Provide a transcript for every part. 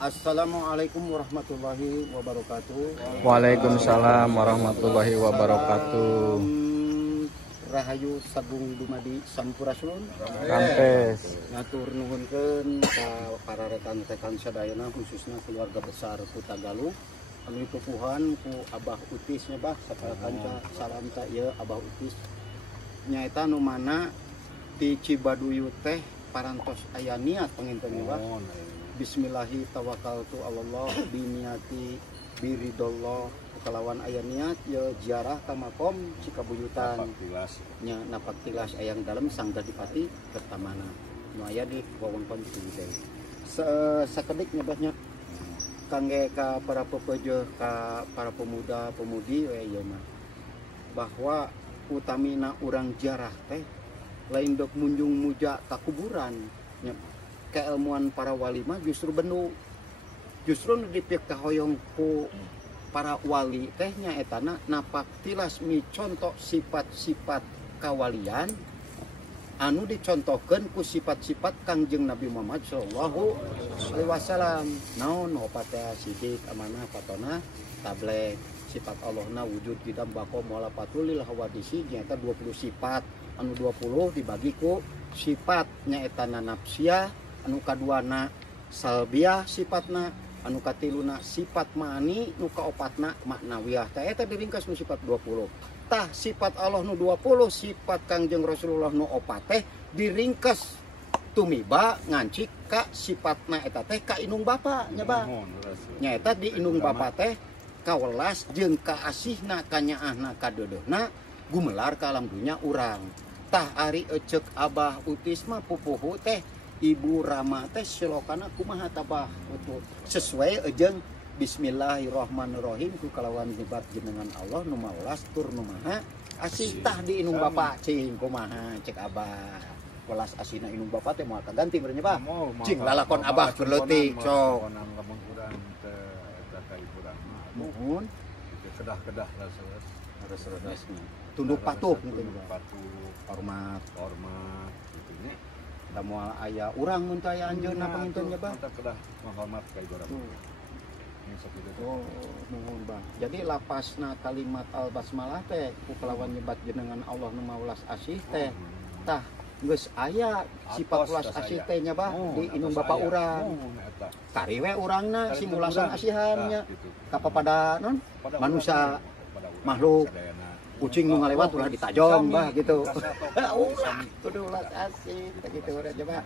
Assalamualaikum warahmatullahi wabarakatuh. Waalaikumsalam warahmatullahi wabarakatuh. Rahayu Sagung Dumadi Sampurasun. Kampes. Ngatur nuhunkeun ka para rekan-rekan sadayana khususnya keluarga besar Kuta Galuh. Anu dipupuhan ku Abah Utis nya Bah sapara kanca salam ta ieu Abah Utis. Nyaeta nu mana di Cibaduyu teh parantos aya niat panginten Bah. Bismillahi tawakkaltu Allah biniati biridallah kalawan aya niat ya ziarah ka makom Cikabuyutan nya napak tilas ayang dalam sang Dadipati pertamana nu aya di wewengkon Ciwidey. Sakedik nyebahnya kangge ka para pepeje ka para pemuda pemudi we ieu mah bahwa utamina urang ziarah teh lain dok munjung muja ka kuburan nya keilmuan para wali mah justru benu justru dipik kahoyong ku para wali teh nyaetana napak tilas micontok sifat-sifat kawalian anu dicontohkeun ku sifat-sifat Kangjeng Nabi Muhammad sallallahu alaihi wasallam. Naon opatnya sidik amanah patona tablek sifat Allahna wujud kidam bako moala patulil hawadisi nyaeta 20 sifat anu 20 dibagi ku sifat nyaetana nafsiyah, anu kaduana salbiah sifatna, anu katiluna sifat ma'ani, nu kaopatna maknawiyah. Tah eta diringkas nu sifat 20. Tah sifat Allah nu 20, sifat Kangjeng Rasulullah nu 4 teh diringkas tumiba ngancik ka sifatna eta teh ka inung bapa nya Bah. Nya eta di inung bapa teh kawelas jeung kaasihna kanyaahna kadeudeuhna gumelar ka alam dunya urang. Tah ari eceuk Abah Utis mah pupuhu teh Ibu Rama teh silokana kumaha tabah utut sesuai jeung bismillahirrahmanirrahim ku kalawan nyebat jenengan Allah nu mawelas tur nu maha asih tah di inung bapa cing kumaha cek Abah welas asihna inung bapa teh moal kaganti meureun nya Bah cing lalakon Abah keur leutik sok nuhun kedah-kedah reses tunduk patuh gitu hormat gitu nya da moal aya urang mun teh aya anjeunna pangintennya Bah kedah menghormat ka ibu Rama. Oh, nuhun Bah. Jadi lapasna kalimat al basmalah teh ku kalawan nyebat jenengan Allah nu mawelas asih teh tah geus aya sifat welas asih teh nya Bah di inung bapa urang. Kari we urangna simulasan asihannya kapapada non manusia makhluk kucing nu ngalewat ulah ditajong Bah gitu. Ulah kudu ulas asih gitu urang Bah.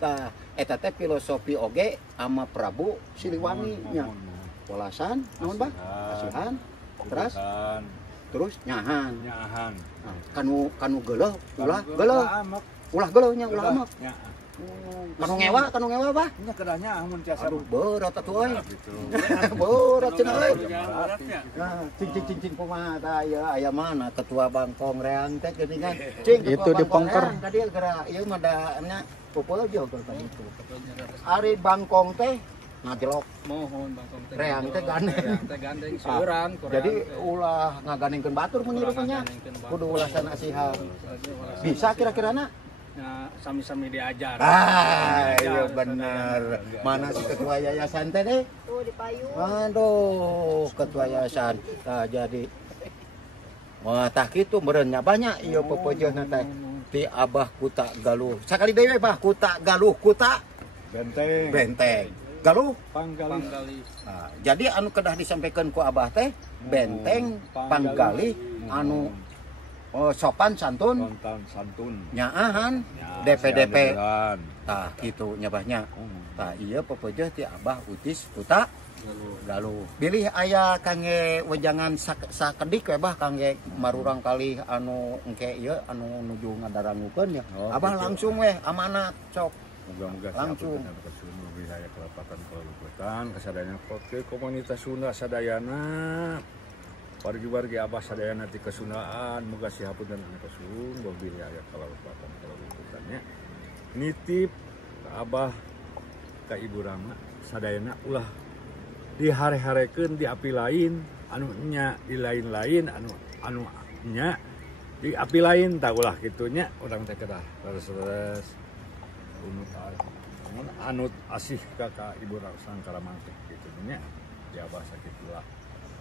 Tah eta teh filosofi oge ama Prabu Siliwangi nya. Welasan naon Bah? Asihan. Terus nyahan. Nah, kanu geuleuh ulah geuleuh. Ulah geuleuh nya ulah amak. Kanu ngewa Bah? Nya kedahnya mun tiasa. Aduh berat atuh euy. Berat cenah euy. Nah, cing kumaha tah aya mana ketua Bangkong reang teh geuning kan. Cing itu di Pongker. Tadi geura ieu mah da nya popojo keur itu. Ari Bangkong teh ngajelok mohon Bangkong teh reang teh gandeng seueuran jadi ulah ngagandengkeun batur mun ieu nya kudu ulasan asihan bisa kira-kirana sami-sami diajar. Iya bener. Mana si ketua yayasan teh deh? Oh di payung. Aduh, ketua yayasan. Tah jadi wah tah kitu meureun nya banyak ieu pepejeuna teh ti Abah Kuta Galuh. Sakali deui we Bah Kuta Galuh Kuta Benteng. Galuh Panggali. Nah, jadi anu kedah disampaikan ku Abah teh benteng panggali anu sopan santun nyaahan DP tah kitu nyabahnya tah ieu pepeujeuh ti Abah Utis Kuta Galuh. Bilih aya kangge wejangan sakedik we Bah kangge marurang kalih anu engke ieu anu nuju ngadarangukeun nya. Abah langsung we amanat sok. Moga-moga langsung wilayah Kabupaten Kaluhutan kasadayana kote komunitas Sunda sadayana wargi-wargi Abah sadayana ti kesundaan moga sihapunten anu kasun boh wilayah Kabupaten Kaluhutan nya nitip ka Abah ka Ibu Rama sadayana ulah dihare-harekeun di api lain anu nya di lain-lain anu nya di api lain tah ulah kitu nya urang teh kedah leres-leres anut asih ka ibu sangkara mantik gitu nya. Ya bahasa gitulah.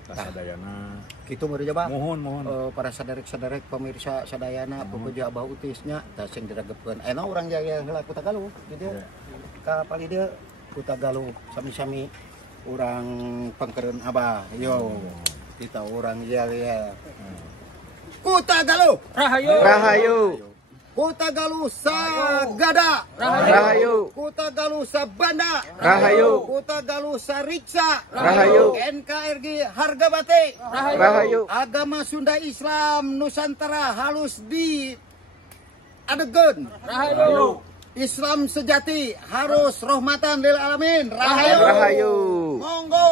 Kasadayana. Kitu meureun Bah. Mohon. Para saderek-saderek pemirsa sadayana puguja Abah Utis nya tah sing diregepkeun. Ena urang jaya heula ku Tagaluh gitu. Ka palideu ku Tagaluh sami-sami urang pangkereun Abah. Yo. Kita urang yel-yel. Ku Tagaluh. Rahayu. Ku Tagaluh sagada. Rahayu. Ku Tagaluh sabanda. Rahayu. Ku Tagaluh sariksa. Rahayu. NKRI harga bate. Rahayu. Agama Sunda Islam Nusantara halus di adegan. Rahayu. Islam sejati harus rahmatan lil alamin. Rahayu. Rahayu. Monggo.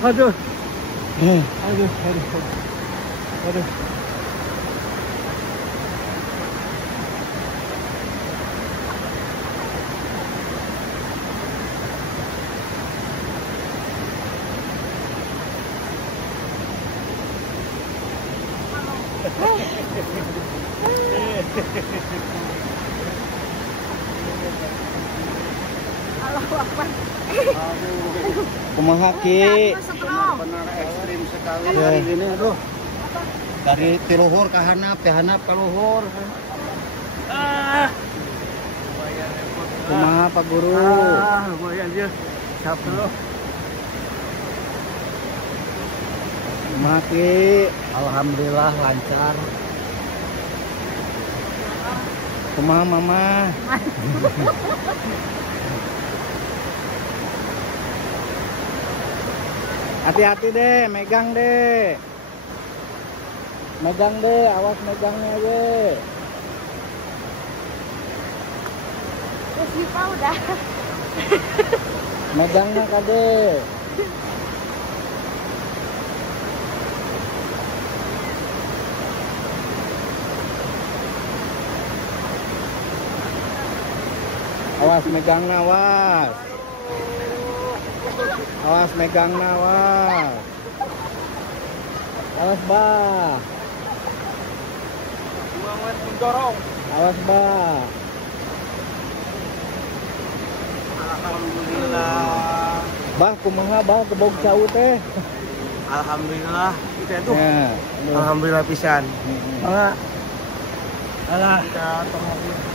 Aduh. Kumaha Ki? Benar ekstrim sekali hari ini, aduh. Dari tiluhur ke hanap, ke hanap ke luhur. Kumaha Pak Guru? Lumayan dia. Capek loh. Kumaha Ki? Alhamdulillah lancar. Kumaha Mama? Hati-hati deh, megang deh. Megang deh, awas megangnya deh. Terus Yupa udah. Megangnya kade. Awas megangnya, awas. Awas megangnya, awas. Awas bah. Awas bah. Alhamdulillah. Bah kumaha bah kebog cau teh. Alhamdulillah. Kita tuh. Ya. Alhamdulillah pisan. Mangga. Alah. Kita tolong.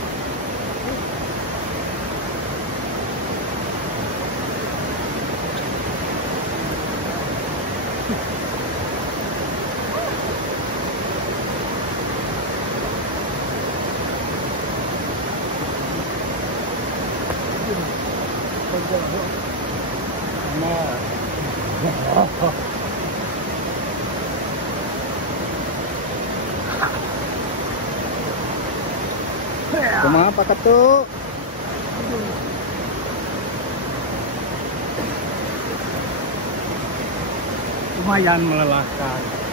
Kumaha Pak Ketu? lumayan melelahkan.